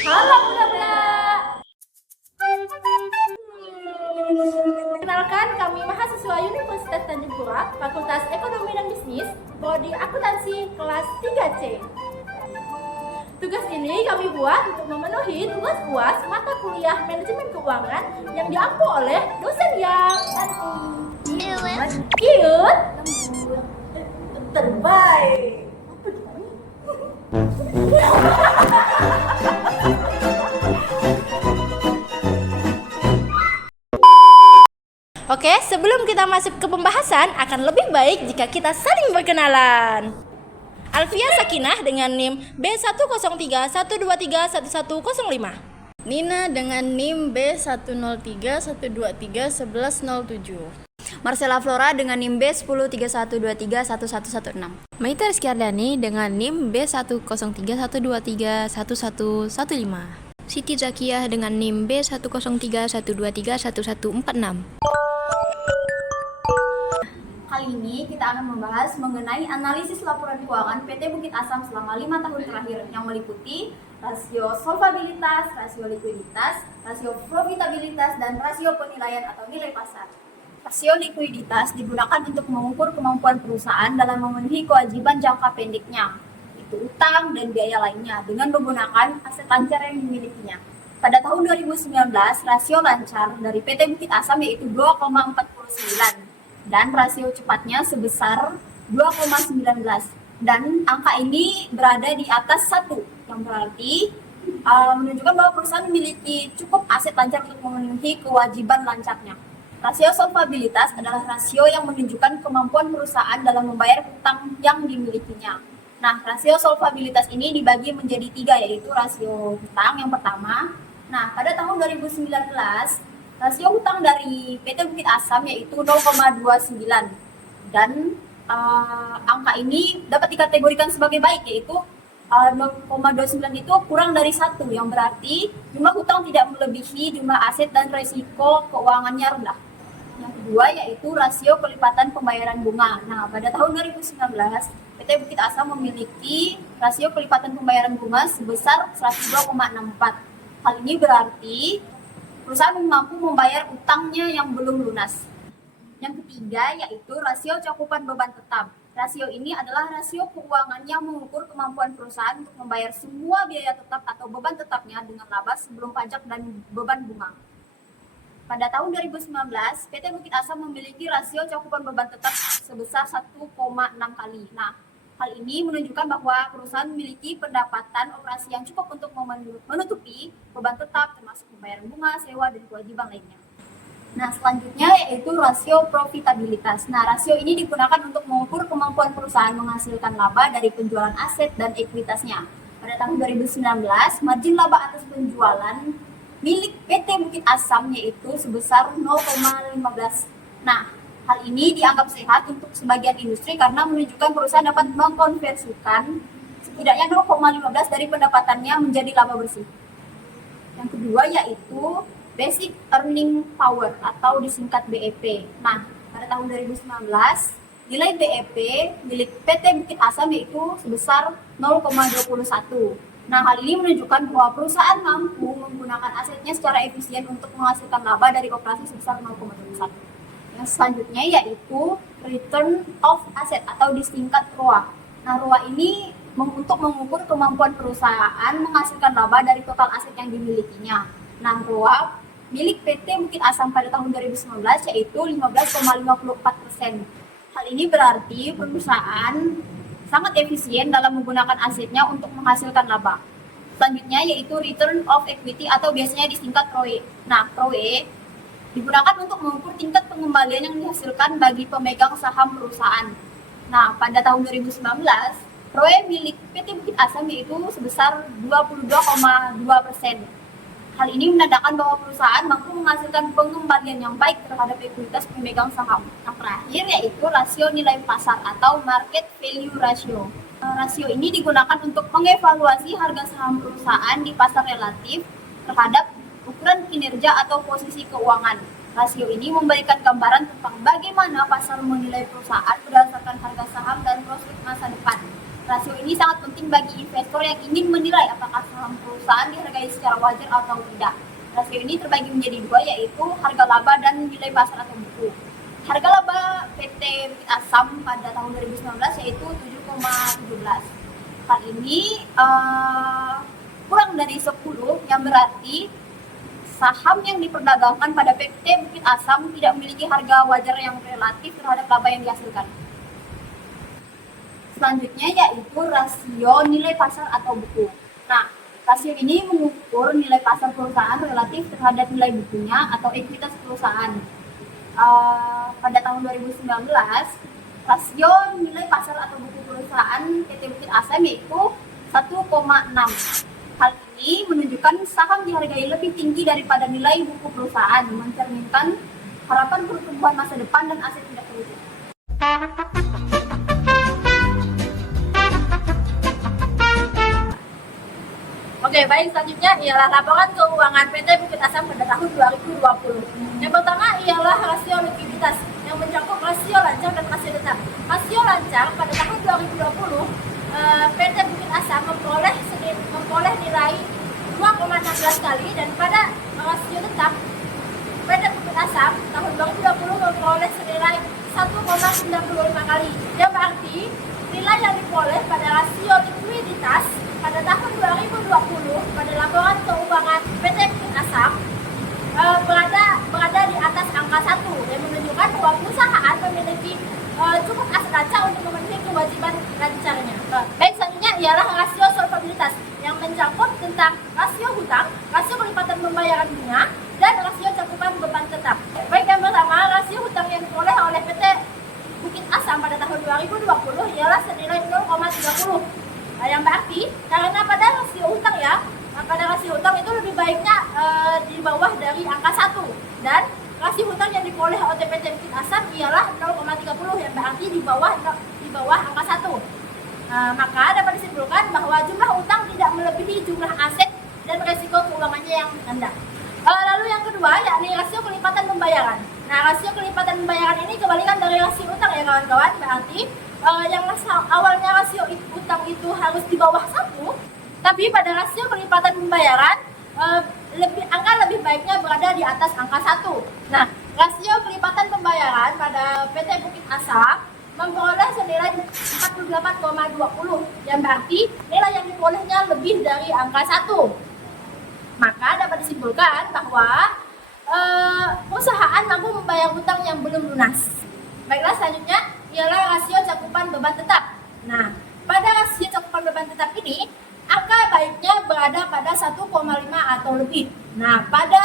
Halo Bunda. Kenalkan, kami mahasiswa Universitas Tanjung Pura, Fakultas Ekonomi dan Bisnis, Prodi Akuntansi kelas 3C. Tugas ini kami buat untuk memenuhi tugas UAS mata kuliah Manajemen Keuangan yang diampu oleh dosen yang cute, terbaik. Oke, sebelum kita masuk ke pembahasan, akan lebih baik jika kita saling berkenalan. Alfia Sakinah dengan NIM B10312311105. Nina dengan NIM B10312311107. Marcella Flora dengan NIM B10312311116. Maita Rizky Ardani dengan NIM B10312311115. Siti Zakiyah dengan NIM B10312311146. Kali ini kita akan membahas mengenai analisis laporan keuangan PT Bukit Asam selama 5 tahun terakhir yang meliputi rasio solvabilitas, rasio likuiditas, rasio profitabilitas, dan rasio penilaian atau nilai pasar. Rasio likuiditas digunakan untuk mengukur kemampuan perusahaan dalam memenuhi kewajiban jangka pendeknya, itu utang dan biaya lainnya, dengan menggunakan aset lancar yang dimilikinya. Pada tahun 2019, rasio lancar dari PT Bukit Asam yaitu 2,49 dan rasio cepatnya sebesar 2,19, dan angka ini berada di atas 1, yang berarti menunjukkan bahwa perusahaan memiliki cukup aset lancar untuk memenuhi kewajiban lancarnya. Rasio solvabilitas adalah rasio yang menunjukkan kemampuan perusahaan dalam membayar hutang yang dimilikinya. Nah, rasio solvabilitas ini dibagi menjadi 3, yaitu rasio hutang yang pertama. Nah, pada tahun 2019, rasio hutang dari PT Bukit Asam yaitu 0,29, dan angka ini dapat dikategorikan sebagai baik, yaitu 0,29 itu kurang dari 1, yang berarti jumlah hutang tidak melebihi jumlah aset dan resiko keuangannya rendah. Yang kedua yaitu rasio kelipatan pembayaran bunga. Nah, pada tahun 2019, PT Bukit Asam memiliki rasio kelipatan pembayaran bunga sebesar 102,64. Hal ini berarti perusahaan mampu membayar utangnya yang belum lunas. Yang ketiga yaitu rasio cakupan beban tetap. Rasio ini adalah rasio keuangan yang mengukur kemampuan perusahaan untuk membayar semua biaya tetap atau beban tetapnya dengan laba sebelum pajak dan beban bunga. Pada tahun 2019, PT Bukit Asam memiliki rasio cakupan beban tetap sebesar 1,6 kali. Nah, hal ini menunjukkan bahwa perusahaan memiliki pendapatan operasi yang cukup untuk menutupi beban tetap termasuk pembayaran bunga, sewa, dan kewajiban lainnya. Nah, selanjutnya yaitu rasio profitabilitas. Nah, rasio ini digunakan untuk mengukur kemampuan perusahaan menghasilkan laba dari penjualan aset dan ekuitasnya. Pada tahun 2019, margin laba atas penjualan milik PT Bukit Asam yaitu sebesar 0,15. Nah, hal ini dianggap sehat untuk sebagian industri karena menunjukkan perusahaan dapat mengkonversikan setidaknya 0,15 dari pendapatannya menjadi laba bersih. Yang kedua yaitu Basic Earning Power atau disingkat BEP. Nah, pada tahun 2019, nilai BEP milik PT Bukit Asam yaitu sebesar 0,21. Nah, hal ini menunjukkan bahwa perusahaan mampu menggunakan asetnya secara efisien untuk menghasilkan laba dari operasi sebesar 0,21. Yang selanjutnya yaitu Return of Asset atau disingkat ROA. Nah, ROA ini untuk mengukur kemampuan perusahaan menghasilkan laba dari total aset yang dimilikinya. Nah, ROA milik PT Bukit Asam pada tahun 2019 yaitu 15,54%. Hal ini berarti perusahaan sangat efisien dalam menggunakan asetnya untuk menghasilkan laba. Selanjutnya yaitu Return of Equity atau biasanya disingkat ROE. Nah, ROE digunakan untuk mengukur tingkat pengembalian yang dihasilkan bagi pemegang saham perusahaan. Nah, pada tahun 2019, ROE milik PT Bukit Asam yaitu sebesar 22,2%. Hal ini menandakan bahwa perusahaan mampu menghasilkan pengembalian yang baik terhadap ekuitas pemegang saham. Yang terakhir yaitu rasio nilai pasar atau market value ratio. Rasio ini digunakan untuk mengevaluasi harga saham perusahaan di pasar relatif terhadap ukuran kinerja atau posisi keuangan. Rasio ini memberikan gambaran tentang bagaimana pasar menilai perusahaan berdasarkan harga saham dan prospek masa depan. Rasio ini sangat penting bagi investor yang ingin menilai apakah saham perusahaan dihargai secara wajar atau tidak. Rasio ini terbagi menjadi dua, yaitu harga laba dan nilai pasar atau buku. Harga laba PT Bukit Asam pada tahun 2019 yaitu 7,17. Hal ini kurang dari 10, yang berarti saham yang diperdagangkan pada PT Bukit Asam tidak memiliki harga wajar yang relatif terhadap laba yang dihasilkan. Selanjutnya yaitu rasio nilai pasar atau buku. Nah, rasio ini mengukur nilai pasar perusahaan relatif terhadap nilai bukunya atau ekuitas perusahaan. Pada tahun 2019, rasio nilai pasar atau buku perusahaan PT Bukit Asam yaitu 1,6. Hal ini menunjukkan saham dihargai lebih tinggi daripada nilai buku perusahaan, mencerminkan harapan pertumbuhan masa depan dan aset tidak terwujud. Oke, baik, selanjutnya ialah laporan keuangan PT Bukit Asam pada tahun 2020. Yang pertama ialah rasio likuiditas yang mencakup rasio lancar dan rasio tetap. Rasio lancar pada tahun 2020 PT Bukit Asam memperoleh nilai 2,16 kali, dan pada rasio tetap PT Bukit Asam tahun 2020 memperoleh senilai 1,95 kali. Yang berarti nilai yang diperoleh pada rasio likuiditas pada tahun 2020 pada laporan keuangan PT Bukit Asam berada di atas angka 1, yang menunjukkan bahwa perusahaan memiliki cukup aset lancar untuk memenuhi kewajiban lancarnya. Baik, selanjutnya ialah rasio solvabilitas yang mencakup tentang rasio hutang, rasio kelipatan pembayaran bunga, dan rasio cakupan beban tetap. Baik, yang pertama, rasio hutang yang diperoleh oleh PT Bukit Asam pada tahun 2020 ialah senilai 0,30. Yang berarti karena pada rasio hutang pada rasio hutang itu lebih baiknya di bawah dari angka 1, dan rasio hutang yang diperoleh oleh PT Bukit Asam ialah 0,30, yang berarti di bawah angka 1. Maka dapat disimpulkan bahwa jumlah utang tidak melebihi jumlah aset dan resiko keuangannya yang rendah. Lalu yang kedua yakni rasio kelipatan pembayaran. Nah, rasio kelipatan pembayaran ini kebalikan dari rasio utang ya kawan-kawan. Berarti yang awalnya rasio utang itu harus di bawah 1, tapi pada rasio kelipatan pembayaran angka lebih baiknya berada di atas angka 1. Nah, rasio kelipatan pembayaran pada PT Bukit Asam memperoleh senilai 48,20, yang berarti nilai yang diperolehnya lebih dari angka 1. Maka dapat disimpulkan bahwa perusahaan mampu membayar hutang yang belum lunas. Baiklah, selanjutnya ialah rasio cakupan beban tetap. Nah, pada rasio cakupan beban tetap ini, angka baiknya berada pada 1,5 atau lebih. Nah, pada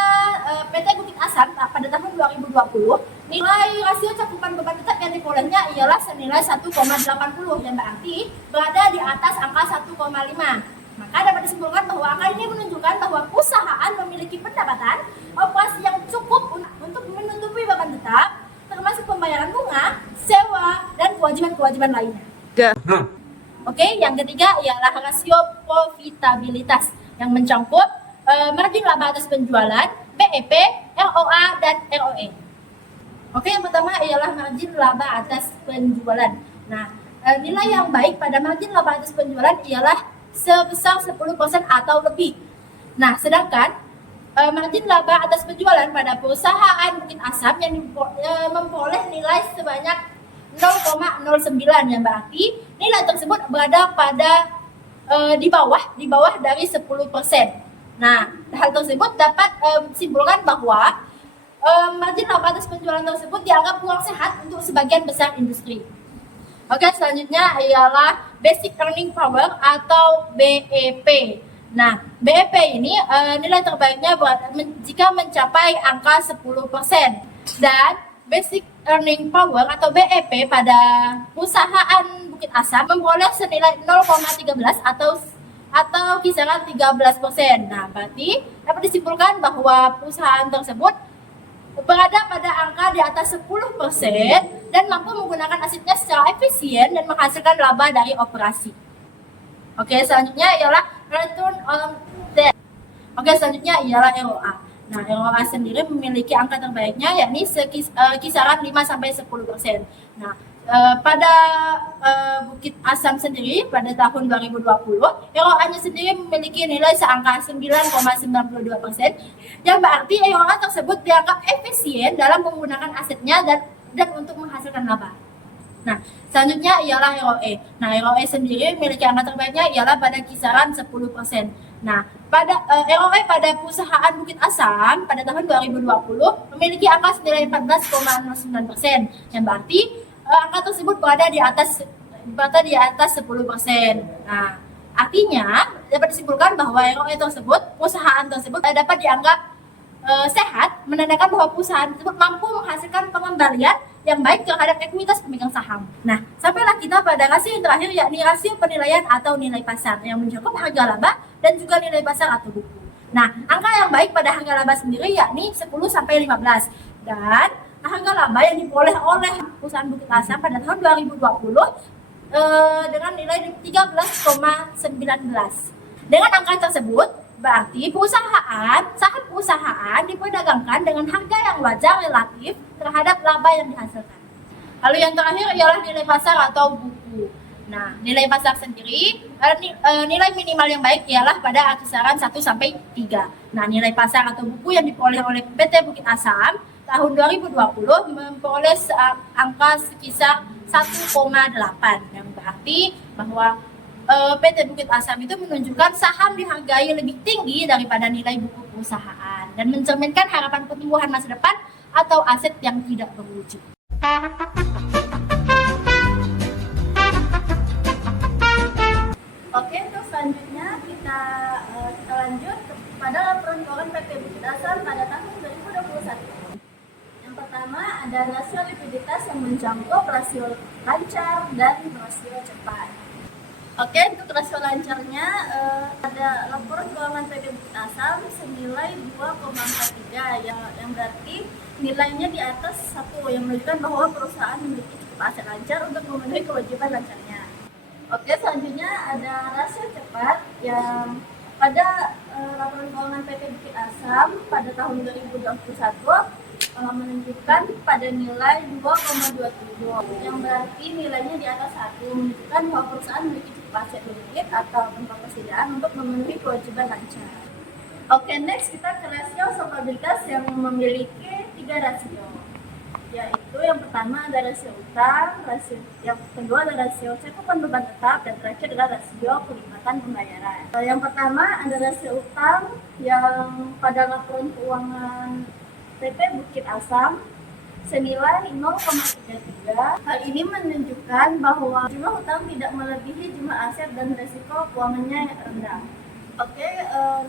PT Bukit Asam pada tahun 2020, nilai rasio cakupan beban tetap yang diperolehnya ialah senilai 1,80, yang berarti berada di atas angka 1,5. Maka dapat disimpulkan bahwa angka ini menunjukkan bahwa perusahaan memiliki pendapatan operasi yang cukup untuk menutupi beban tetap, termasuk pembayaran bunga, sewa, dan kewajiban-kewajiban lainnya. Oke, yang ketiga ialah rasio profitabilitas yang mencakup margin laba atas penjualan, BEP, ROA, dan ROE. Oke, yang pertama ialah margin laba atas penjualan. Nah, nilai yang baik pada margin laba atas penjualan ialah sebesar 10% atau lebih. Nah, sedangkan margin laba atas penjualan pada perusahaan Bukit Asam yang memperoleh nilai sebanyak 0,09, yang berarti nilai tersebut berada pada di bawah dari 10%. Nah, hal tersebut dapat simpulkan bahwa margin laba atas penjualan tersebut dianggap kurang sehat untuk sebagian besar industri. Oke, selanjutnya ialah Basic Earning Power atau BEP. Nah, BEP ini nilai terbaiknya jika mencapai angka 10%. Dan Basic Earning Power atau BEP pada perusahaan Bukit Asam memperoleh senilai 0,13 atau kisaran 13%. Nah, berarti dapat disimpulkan bahwa perusahaan tersebut berada pada angka di atas 10% dan mampu menggunakan asetnya secara efisien dan menghasilkan laba dari operasi. Oke, selanjutnya ialah return on debt. Oke, selanjutnya ialah ROA. Nah, ROA sendiri memiliki angka terbaiknya yakni kisaran 5-10%. Nah, Pada Bukit Asam sendiri pada tahun 2020, ROA-nya sendiri memiliki nilai seangka 9,92%, yang berarti ROA tersebut dianggap efisien dalam menggunakan asetnya dan untuk menghasilkan laba. Nah, selanjutnya ialah ROE. Nah, ROE sendiri memiliki angka terbaiknya ialah pada kisaran 10%. Nah, pada ROE pada perusahaan Bukit Asam pada tahun 2020 memiliki angka senilai 14,09%, yang berarti angka tersebut berada di atas 10%. Nah, artinya dapat disimpulkan bahwa ROE tersebut, perusahaan tersebut dapat dianggap sehat, menandakan bahwa perusahaan tersebut mampu menghasilkan pengembalian yang baik terhadap ekuitas pemegang saham. Nah, sampailah kita pada rasio yang terakhir, yakni rasio penilaian atau nilai pasar yang mencakup harga laba dan juga nilai pasar atau buku. Nah, angka yang baik pada harga laba sendiri yakni 10-15, dan harga laba yang diperoleh oleh perusahaan Bukit Asam pada tahun 2020 dengan nilai 13,19. Dengan angka tersebut, berarti saham perusahaan diperdagangkan dengan harga yang wajar relatif terhadap laba yang dihasilkan. Lalu yang terakhir ialah nilai pasar atau buku. Nah, nilai pasar sendiri, nilai minimal yang baik ialah pada kisaran 1-3. Nah, nilai pasar atau buku yang diperoleh oleh PT Bukit Asam tahun 2020 memperoleh angka sekisar 1,8, yang berarti bahwa PT Bukit Asam itu menunjukkan saham dihargai lebih tinggi daripada nilai buku perusahaan dan mencerminkan harapan pertumbuhan masa depan atau aset yang tidak berwujud. Oke, untuk selanjutnya kita lanjut pada laporan keuangan PT Bukit Asam pada tahun 2021. Yang pertama ada rasio likuiditas yang mencakup rasio lancar dan rasio cepat. Oke, untuk rasio lancarnya ada laporan keuangan PT Bukit Asam senilai 2,43, yang berarti nilainya di atas 1, yang menunjukkan bahwa perusahaan memiliki cukup aset lancar untuk memenuhi kewajiban lancarnya. Oke, selanjutnya ada rasio cepat yang pada laporan keuangan PT Bukit Asam pada tahun 2021 menunjukkan pada nilai 2,27, yang berarti nilainya di atas 1, menunjukkan bahwa perusahaan memiliki cukup aset liquid atau tempat persediaan untuk memenuhi kewajiban lancar. Oke, next kita ke rasio solvabilitas yang memiliki 3 rasio, yaitu yang pertama ada rasio utang, yang kedua ada rasio cakupan beban tetap, dan terakhir adalah rasio kelipatan pembayaran. Yang pertama ada rasio utang yang pada laporan keuangan PT Bukit Asam senilai 0,33. Hal ini menunjukkan bahwa jumlah utang tidak melebihi jumlah aset dan risiko keuangannya yang rendah. Oke,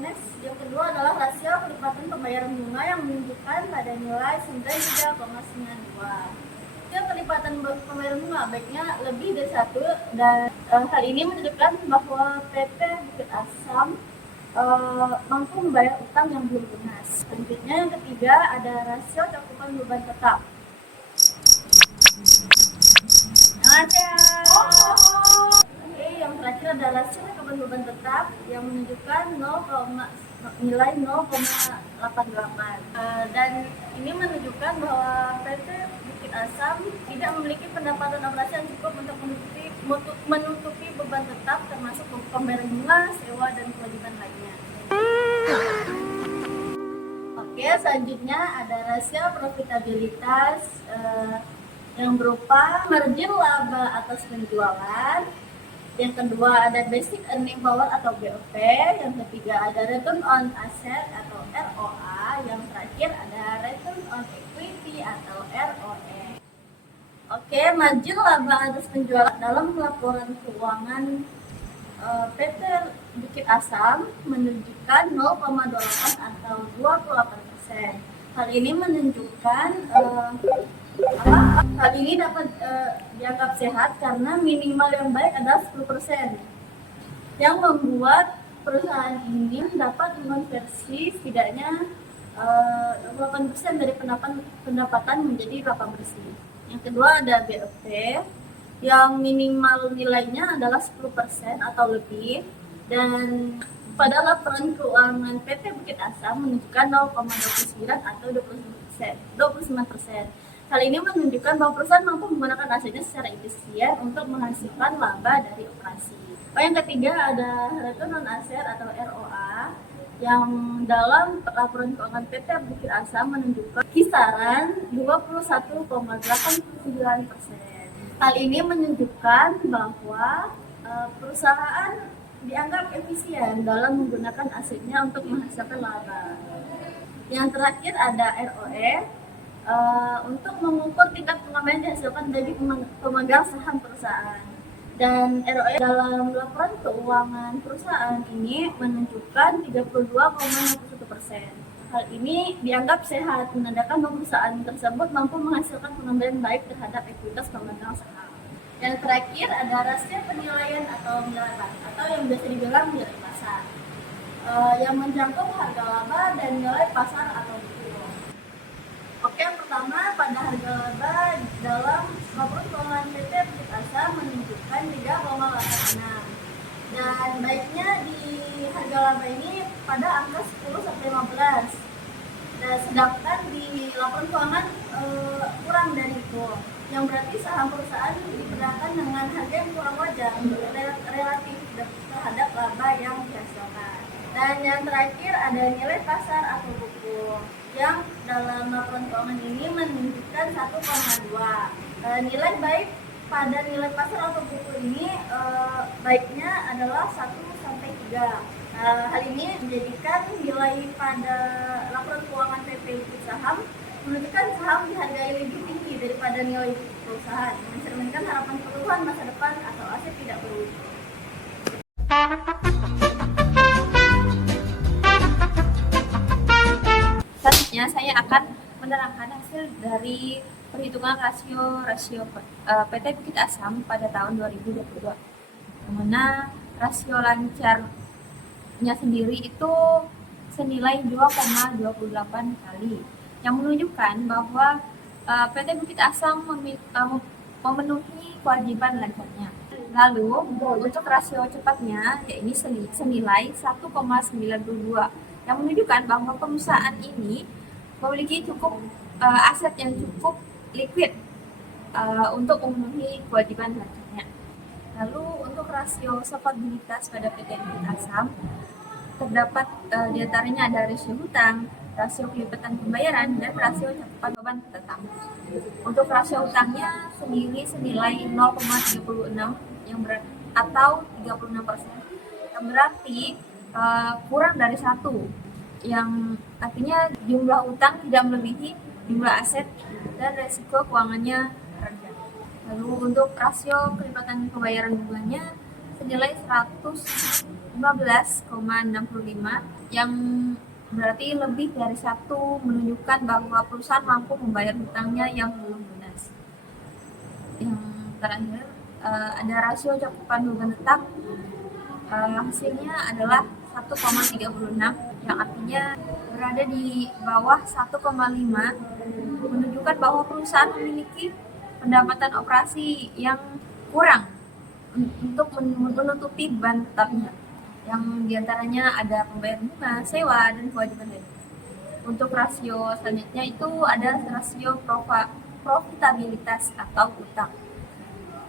next yang kedua adalah rasio kelipatan pembayaran bunga yang menunjukkan pada nilai 93,92. Kelipatan pembayaran bunga baiknya lebih dari 1, dan hal ini menunjukkan bahwa PT Bukit Asam mampu membayar utang yang belum lunas. Selanjutnya yang ketiga ada rasio cakupan beban tetap. Oke, yang terakhir ada rasio cakupan beban tetap yang menunjukkan nilai 0,88. Dan ini menunjukkan bahwa PT Bukit Asam tidak memiliki pendapatan operasi yang cukup untuk menutupi beban tetap, termasuk pembayaran bunga, sewa, dan kewajiban lainnya. Oke, selanjutnya ada rasio profitabilitas yang berupa margin laba atas penjualan. Yang kedua ada basic earning power atau BOP. Yang ketiga ada return on asset atau ROA. Yang terakhir ada return on equity atau ROE. Oke, margin laba atas penjualan dalam laporan keuangan PT Bukit Asam menunjukkan 0,28 atau 28%. Hal ini menunjukkan hal ini dapat dianggap sehat karena minimal yang baik adalah 10%, yang membuat perusahaan ini dapat mengonversi setidaknya 8% dari pendapatan menjadi laba bersih. Yang kedua ada BOP yang minimal nilainya adalah 10% atau lebih, dan pada laporan keuangan PT Bukit Asam menunjukkan 0,29 atau 29%. Hal ini menunjukkan bahwa perusahaan mampu menggunakan asetnya secara efisien untuk menghasilkan laba dari operasi. Yang ketiga ada return on asset atau ROA yang dalam laporan keuangan PT Bukit Asam menunjukkan kisaran 21,89%. Hal ini menunjukkan bahwa perusahaan dianggap efisien dalam menggunakan asetnya untuk menghasilkan laba. Yang terakhir ada ROE untuk mengukur tingkat pengembalian dihasilkan dari pemegang saham perusahaan. Dan ROE dalam laporan keuangan perusahaan ini menunjukkan 32,61%. Hal ini dianggap sehat, menandakan bahwa perusahaan tersebut mampu menghasilkan pengembalian baik terhadap ekuitas pemegang saham. Yang terakhir ada rasio penilaian atau nilai pasar atau yang biasa dibilang nilai pasar, yang mencakup harga laba dan nilai pasar atau buku. Oke, yang pertama pada harga laba dalam laporan keuangan PT Bukit Asam menunjukkan 3,86 dan baiknya di harga laba ini pada angka 10 sampai 15. Dan sedangkan di laporan keuangan kurang dari itu, yang berarti saham perusahaan diperdakan dengan harga yang kurang wajar relatif terhadap laba yang dihasilkan. Dan yang terakhir ada nilai pasar atau buku yang dalam laporan keuangan ini menunjukkan 1,2. Nilai baik pada nilai pasar atau buku ini baiknya adalah 1 sampai 3. Hal ini menjadikan nilai pada laporan keuangan PT Bukit Saham menunjukkan saham dihargai lebih tinggi daripada nilai perusahaan, mencerminkan harapan pertumbuhan masa depan atau aset tidak berwujud. Selanjutnya saya akan menerangkan hasil dari perhitungan rasio PT Bukit Asam pada tahun 2022, di mana rasio lancarnya sendiri itu senilai 2,28 kali, yang menunjukkan bahwa PT Bukit Asam memenuhi kewajiban lancarnya. Lalu untuk rasio cepatnya yaitu senilai 1,92, yang menunjukkan bahwa perusahaan ini memiliki cukup aset yang cukup liquid untuk memenuhi kewajiban lancarnya. Lalu untuk rasio solvabilitas pada PT Bukit Asam terdapat diantaranya ada rasio hutang, rasio kelipatan pembayaran, dan rasio cakupan beban tetap. Untuk rasio hutangnya sendiri senilai 0,36 atau 36%, yang berarti kurang dari 1, yang artinya jumlah utang tidak melebihi jumlah aset dan resiko keuangannya rendah. Lalu untuk rasio kelipatan pembayaran bunganya senilai 115,65, yang berarti lebih dari 1, menunjukkan bahwa perusahaan mampu membayar hutangnya yang belum lunas. Yang terakhir ada rasio cakupan beban tetap, hasilnya adalah 1,36, yang artinya berada di bawah 1,5, menunjukkan bahwa perusahaan memiliki pendapatan operasi yang kurang untuk menutupi beban tetapnya, yang diantaranya ada pembayaran bunga, sewa, dan kewajiban lain. Untuk rasio selanjutnya itu ada rasio profitabilitas atau utang,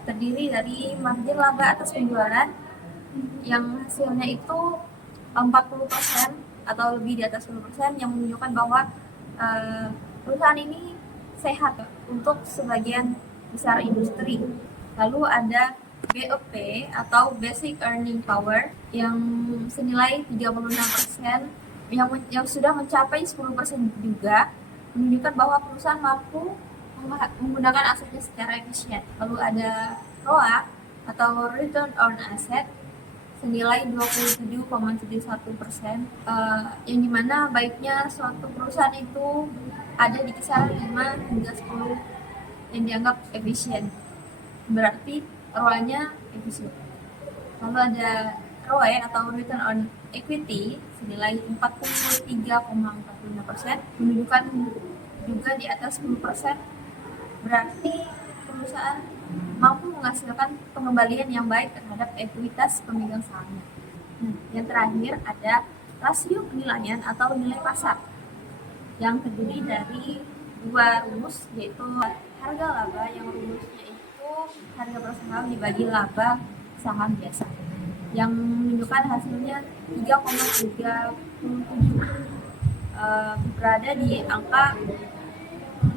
terdiri dari margin laba atas penjualan yang hasilnya itu 40% atau lebih di atas 10%, yang menunjukkan bahwa perusahaan ini sehat untuk sebagian besar industri. Lalu ada BEP atau Basic Earning Power yang senilai 36%, yang sudah mencapai 10% juga, menunjukkan bahwa perusahaan mampu menggunakan asetnya secara efisien. Lalu ada ROA atau Return on Asset senilai 27,71%, yang dimana baiknya suatu perusahaan itu ada di kisaran 5 hingga 10 yang dianggap efisien, berarti ROA-nya efisien. Lalu ada ROE atau Return on Equity senilai 43,45%, menunjukkan juga di atas 10%, berarti perusahaan mampu menghasilkan pengembalian yang baik terhadap ekuitas pemegang sahamnya. Yang terakhir ada rasio penilaian atau nilai pasar, yang terdiri dari dua rumus, yaitu harga laba yang rumusnya itu harga per saham dibagi laba saham biasa, yang menunjukkan hasilnya 3,37, berada di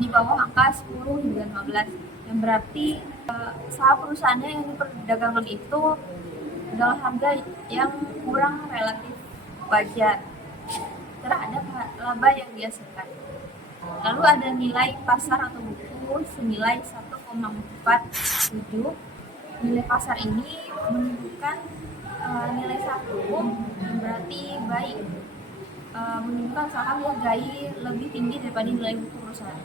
bawah angka 10 hingga 15, yang berarti saham perusahaannya yang diperdagangkan itu adalah harga yang kurang relatif wajar terhadap laba yang dihasilkan. Lalu ada nilai pasar atau buku senilai 1,47. Nilai pasar ini menunjukkan nilai 1 yang berarti baik, menunjukkan saham dihargai lebih tinggi daripada nilai buku perusahaan.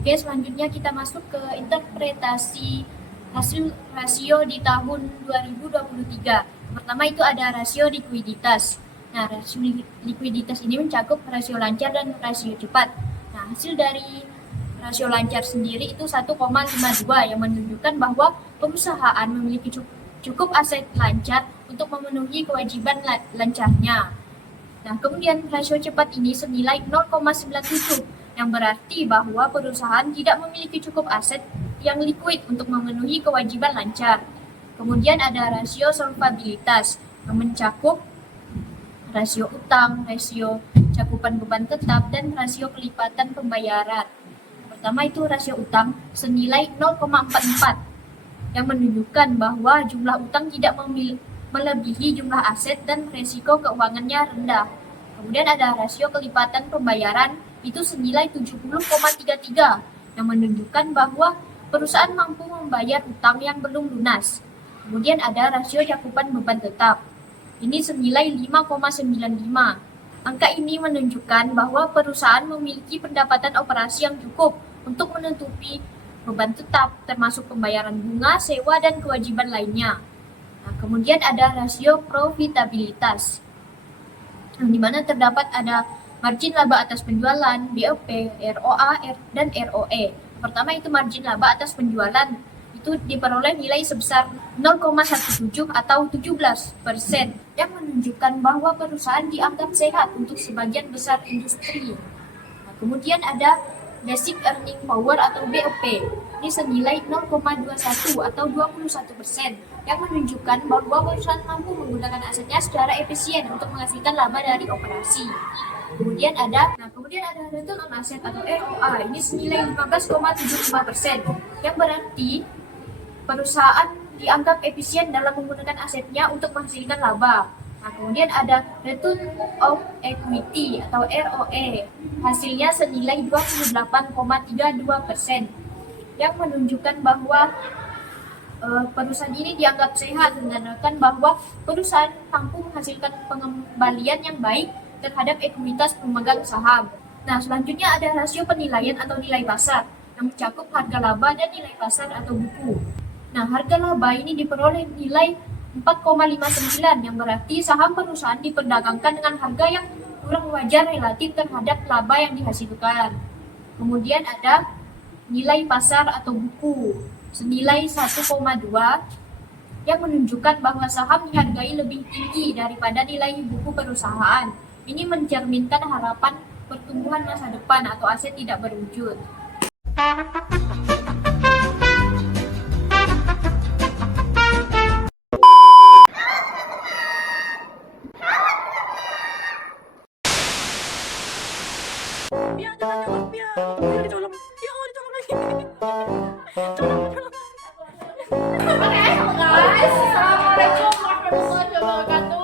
Oke, selanjutnya kita masuk ke interpretasi hasil rasio di tahun 2023. Pertama itu ada rasio likuiditas. Nah, rasio likuiditas ini mencakup rasio lancar dan rasio cepat. Nah, hasil dari rasio lancar sendiri itu 1,52 yang menunjukkan bahwa perusahaan memiliki cukup aset lancar untuk memenuhi kewajiban lancarnya. Nah, kemudian rasio cepat ini senilai 0,97 yang berarti bahwa perusahaan tidak memiliki cukup aset yang likuid untuk memenuhi kewajiban lancar. Kemudian ada rasio solvabilitas yang mencakup rasio utang, rasio cakupan beban tetap, dan rasio kelipatan pembayaran. Pertama itu rasio utang senilai 0,44 yang menunjukkan bahwa jumlah utang tidak melebihi jumlah aset dan risiko keuangannya rendah. Kemudian ada rasio kelipatan pembayaran itu senilai 70,33 yang menunjukkan bahwa perusahaan mampu membayar utang yang belum lunas. Kemudian ada rasio cakupan beban tetap. Ini senilai 5,95. Angka ini menunjukkan bahwa perusahaan memiliki pendapatan operasi yang cukup untuk menutupi beban tetap, termasuk pembayaran bunga, sewa, dan kewajiban lainnya. Nah, kemudian ada rasio profitabilitas, di mana terdapat ada margin laba atas penjualan, BOP, ROA, dan ROE. Pertama itu margin laba atas penjualan itu diperoleh nilai sebesar 0,17 atau 17% yang menunjukkan bahwa perusahaan dianggap sehat untuk sebagian besar industri. Nah, kemudian ada basic earning power atau BEP. Ini senilai 0,21 atau 21% yang menunjukkan bahwa perusahaan mampu menggunakan asetnya secara efisien untuk menghasilkan laba dari operasi. Kemudian ada return on asset atau ROA. Ini senilai 15,75% yang berarti perusahaan dianggap efisien dalam menggunakan asetnya untuk menghasilkan laba. Nah, kemudian ada return of equity atau ROE. Hasilnya senilai 28,32% yang menunjukkan bahwa perusahaan ini dianggap sehat, menandakan bahwa perusahaan mampu menghasilkan pengembalian yang baik terhadap ekuitas pemegang saham. Nah, selanjutnya ada rasio penilaian atau nilai pasar yang mencakup harga laba dan nilai pasar atau buku. Nah, harga laba ini diperoleh nilai 4,59 yang berarti saham perusahaan diperdagangkan dengan harga yang kurang wajar relatif terhadap laba yang dihasilkan. Kemudian ada nilai pasar atau buku senilai 1,2 yang menunjukkan bahwa saham dihargai lebih tinggi daripada nilai buku perusahaan. Ini mencerminkan harapan pertumbuhan masa depan atau aset tidak berwujud. Guys, assalamualaikum warahmatullahi wabarakatuh.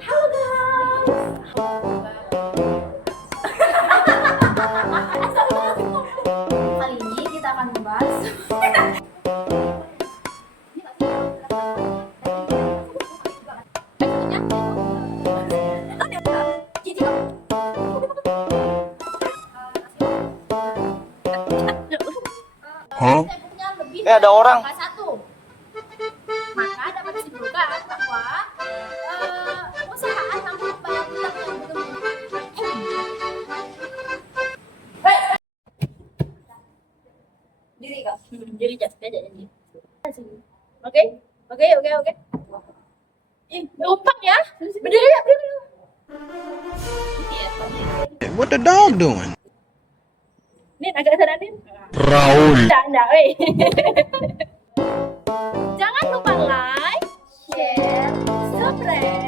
Halo guys. Kali ini kita akan membahas Temboknya lebih ada orang. dari angka 1. Maka dapat disimpulkan bahwa perusahaan mampu membayar utang yang belum diri Kak. jadi just aja ini. Oke. Lumpang ya. Berdiri ya, berdiri. What the dog doing? Nin, agak sana Nin. Raul. Enggak, weh. Jangan lupa like, share, subscribe.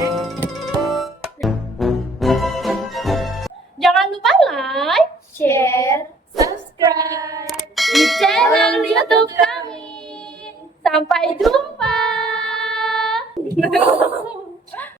Jangan lupa like, share, subscribe di channel YouTube kami. Sampai jumpa.